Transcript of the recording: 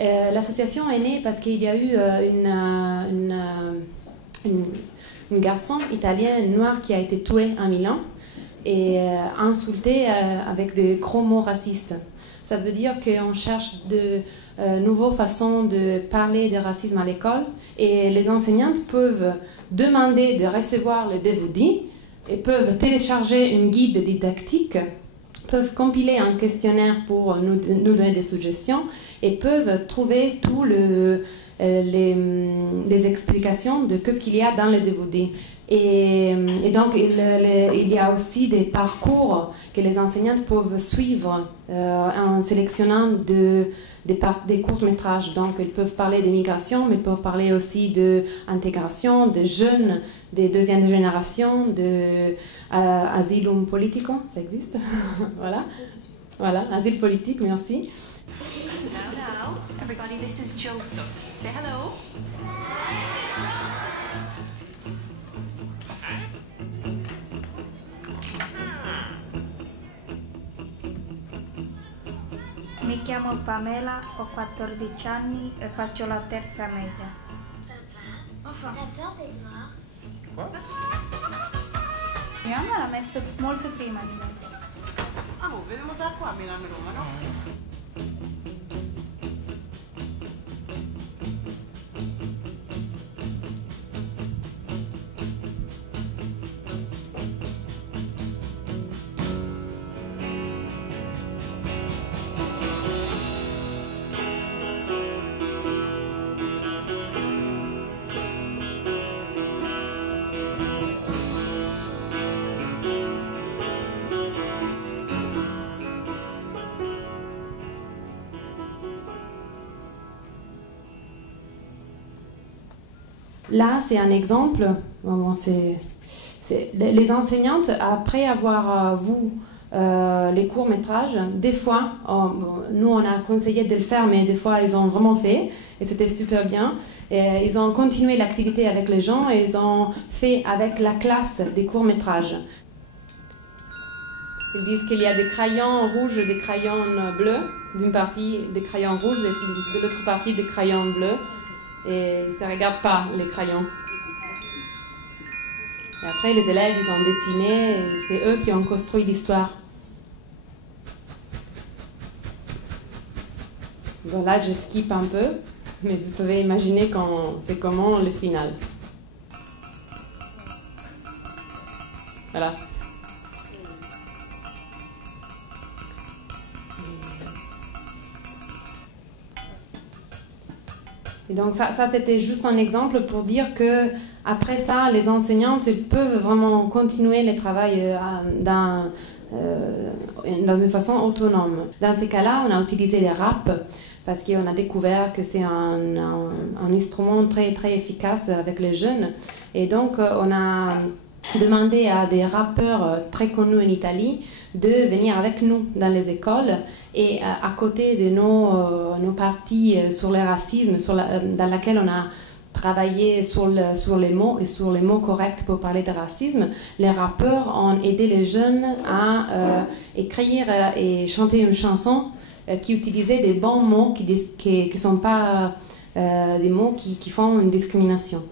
L'association est née parce qu'il y a eu un garçon italien noir qui a été tué à Milan et insulté avec de gros mots racistes. Ça veut dire qu'on cherche de nouvelles façons de parler de racisme à l'école et les enseignantes peuvent demander de recevoir le DVD et peuvent télécharger une guide didactique, peuvent compiler un questionnaire pour nous donner des suggestions et peuvent trouver tous les explications de ce qu'il y a dans le DVD. Et donc, il y a aussi des parcours que les enseignantes peuvent suivre en sélectionnant des courts-métrages. Donc, ils peuvent parler d'immigration, mais ils peuvent parler aussi d'intégration, de jeunes, des deuxième génération, d'asylum politico, ça existe. Voilà, asile politique, merci. Now, everybody, this is Joseph. Say hello. Mi chiamo Pamela, ho 14 anni e faccio la terza media. Enfin. T'as peur des noirs? Quoi? Mia mamma l'ha messo molto prima di me. Ah, vediamo se qua a Milano e Roma, no? Là, c'est un exemple. Les enseignantes, après avoir vu les courts-métrages, des fois, nous on a conseillé de le faire, mais des fois ils ont vraiment fait, et c'était super bien. Et ils ont continué l'activité avec les gens, et ils ont fait avec la classe des courts-métrages. Ils disent qu'il y a des crayons rouges et des crayons bleus, d'une partie des crayons rouges et de l'autre partie des crayons bleus. Et ils ne se regardent pas, les crayons. Et après, les élèves, ils ont dessiné, et c'est eux qui ont construit l'histoire. Voilà, je skip un peu, mais vous pouvez imaginer c'est comment le final. Voilà. Et donc ça c'était juste un exemple pour dire que après ça, les enseignantes peuvent vraiment continuer le travail dans une façon autonome. Dans ces cas-là, on a utilisé les rap parce qu'on a découvert que c'est un instrument très très efficace avec les jeunes. Et donc on a demandé à des rappeurs très connus en Italie de venir avec nous dans les écoles et à côté de nos parties sur le racisme dans laquelle on a travaillé sur les mots et sur les mots corrects pour parler de racisme, les rappeurs ont aidé les jeunes à écrire et chanter une chanson qui utilisait des bons mots qui ne sont pas des mots qui font une discrimination.